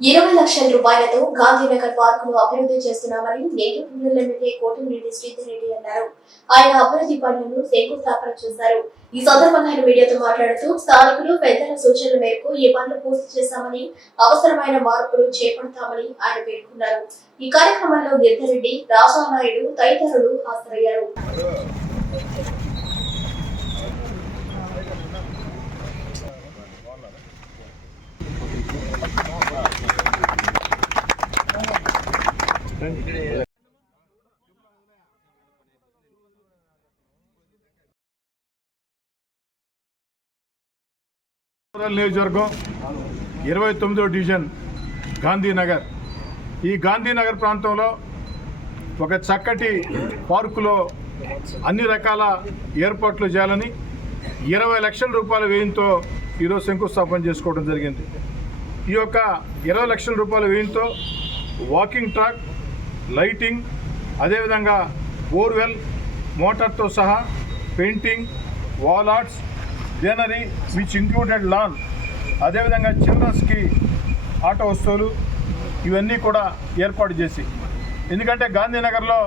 ఇరవై లక్షల రూపాయలతో గాంధీనగర్ పార్కును అభివృద్ధి చేస్తున్నామని నేతృత్వంలో కోటి కోటమిరెడ్డి శ్రీధర్ రెడ్డి అన్నారు. ఆయన అభివృద్ధి పనులను శంకుస్థాపన చేశారు. ఈ సందర్భంగా ఆయన మీడియాతో మాట్లాడుతూ స్థానికులు పెద్దల సూచనల మేరకు ఈ పనులు పూర్తి చేస్తామని అవసరమైన మార్పులు చేపడతామని ఆయన పేర్కొన్నారు. ఈ కార్యక్రమంలో గిరిధరెడ్డి రాజానాయుడు తదితరులు హాజరయ్యారు. నియోజకవర్గం ఇరవై తొమ్మిదో డివిజన్ గాంధీనగర్. ఈ గాంధీనగర్ ప్రాంతంలో ఒక చక్కటి పార్కులో అన్ని రకాల ఏర్పాట్లు చేయాలని ఇరవై లక్షల రూపాయల వ్యయంతో ఈరోజు శంకుస్థాపన చేసుకోవడం జరిగింది. ఈ యొక్క ఇరవై లక్షల రూపాయల వ్యయంతో వాకింగ్ ట్రాక్ లైటింగ్ అదేవిధంగా బోర్వెల్ మోటార్తో సహా painting wall arts greenery which included lawn అదేవిధంగా చిల్డ్రన్స్కి ఆట వస్తువులు ఇవన్నీ కూడా ఏర్పాటు చేసి. ఎందుకంటే గాంధీనగర్లో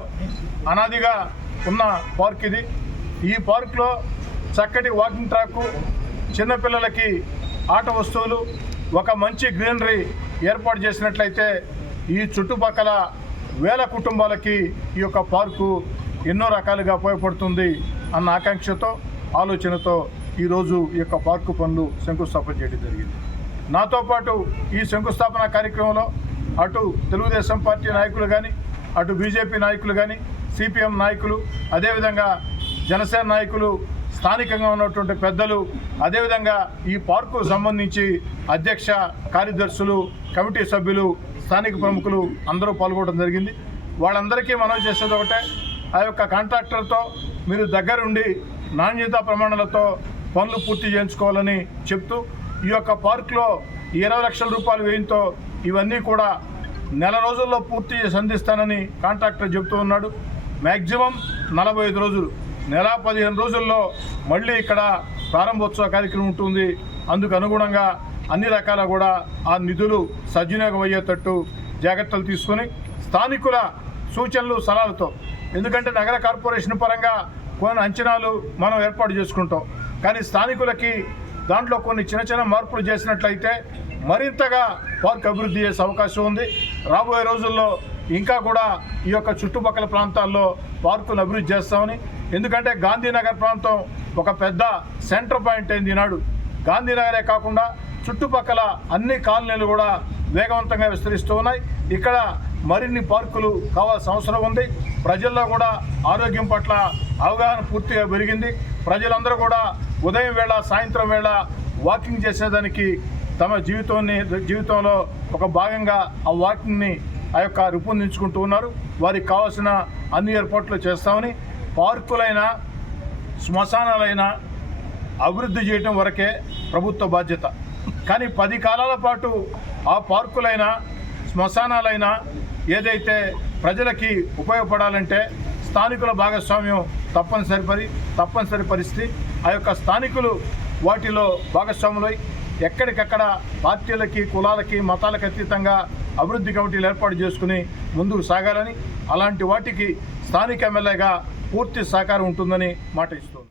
అనాదిగా ఉన్న పార్క్ ఇది. ఈ పార్క్లో చక్కటి వాకింగ్ ట్రాక్ చిన్నపిల్లలకి ఆట వస్తువులు ఒక మంచి గ్రీనరీ ఏర్పాటు చేసినట్లయితే ఈ చుట్టుపక్కల వేల కుటుంబాలకి ఈ యొక్క పార్కు ఎన్నో రకాలుగా ఉపయోగపడుతుంది అన్న ఆకాంక్షతో ఆలోచనతో ఈరోజు ఈ యొక్క పార్కు పనులు శంకుస్థాపన చేయడం జరిగింది. నాతో పాటు ఈ శంకుస్థాపన కార్యక్రమంలో అటు తెలుగుదేశం పార్టీ నాయకులు కానీ అటు బీజేపీ నాయకులు కానీ సిపిఎం నాయకులు అదేవిధంగా జనసేన నాయకులు స్థానికంగా ఉన్నటువంటి పెద్దలు అదేవిధంగా ఈ పార్కు సంబంధించి అధ్యక్ష కార్యదర్శులు కమిటీ సభ్యులు స్థానిక ప్రముఖులు అందరూ పాల్గొనడం జరిగింది. వాళ్ళందరికీ మనవి చేసేది ఒకటే ఆ యొక్క కాంట్రాక్టర్తో మీరు దగ్గరుండి నాణ్యత ప్రమాణాలతో పనులు పూర్తి చేయించుకోవాలని చెప్తూ ఈ యొక్క పార్కులో ఇరవై లక్షల రూపాయలు వ్యయంతో ఇవన్నీ కూడా నెల రోజుల్లో పూర్తి చేసి అందిస్తానని కాంట్రాక్టర్ చెబుతూ ఉన్నాడు. మ్యాక్సిమం నలభై ఐదు రోజులు నెల పదిహేను రోజుల్లో మళ్ళీ ఇక్కడ ప్రారంభోత్సవ కార్యక్రమం ఉంటుంది. అందుకు అనుగుణంగా అన్ని రకాల కూడా ఆ నిధులు సద్వినియోగం అయ్యేటట్టు జాగ్రత్తలు తీసుకొని స్థానికుల సూచనలు సలహాలతో. ఎందుకంటే నగర కార్పొరేషన్ పరంగా కొన్ని అంచనాలు మనం ఏర్పాటు చేసుకుంటాం. కానీ స్థానికులకి దాంట్లో కొన్ని చిన్న చిన్న మార్పులు చేసినట్లయితే మరింతగా పార్క్ అభివృద్ధి చేసే అవకాశం ఉంది. రాబోయే రోజుల్లో ఇంకా కూడా ఈ యొక్క చుట్టుపక్కల ప్రాంతాల్లో పార్కులు అభివృద్ధి చేస్తామని. ఎందుకంటే గాంధీనగర్ ప్రాంతం ఒక పెద్ద సెంటర్ పాయింట్ అయింది ఈనాడు. గాంధీనగరే కాకుండా చుట్టుపక్కల అన్ని కాలనీలు కూడా వేగవంతంగా విస్తరిస్తూ ఉన్నాయి. ఇక్కడ మరిన్ని పార్కులు కావాల్సిన అవసరం ఉంది. ప్రజల్లో కూడా ఆరోగ్యం పట్ల అవగాహన పూర్తిగా పెరిగింది. ప్రజలందరూ కూడా ఉదయం వేళ సాయంత్రం వేళ వాకింగ్ చేసేదానికి తమ జీవితాన్ని జీవితంలో ఒక భాగంగా ఆ వాకింగ్ని ఆ యొక్క రూపొందించుకుంటూ ఉన్నారు. వారికి కావాల్సిన అన్ని ఏర్పాట్లు చేస్తామని పార్కులైనా శ్మశానాలైనా అభివృద్ధి చేయటం వరకే ప్రభుత్వ బాధ్యత. కానీ పది కాలాల పాటు ఆ పార్కులైనా శ్మశానాలైనా ఏదైతే ప్రజలకి ఉపయోగపడాలంటే స్థానికుల భాగస్వామ్యం తప్పనిసరి పరి తప్పనిసరి పరిస్థితి. ఆ యొక్క స్థానికులు వాటిలో భాగస్వాములై ఎక్కడికక్కడ పార్టీలకి కులాలకి మతాలకు అతీతంగా అభివృద్ధి కమిటీలు ఏర్పాటు చేసుకుని ముందుకు సాగాలని అలాంటి వాటికి స్థానిక ఎమ్మెల్యేగా పూర్తి సహకారం ఉంటుందని మాట ఇస్తుంది.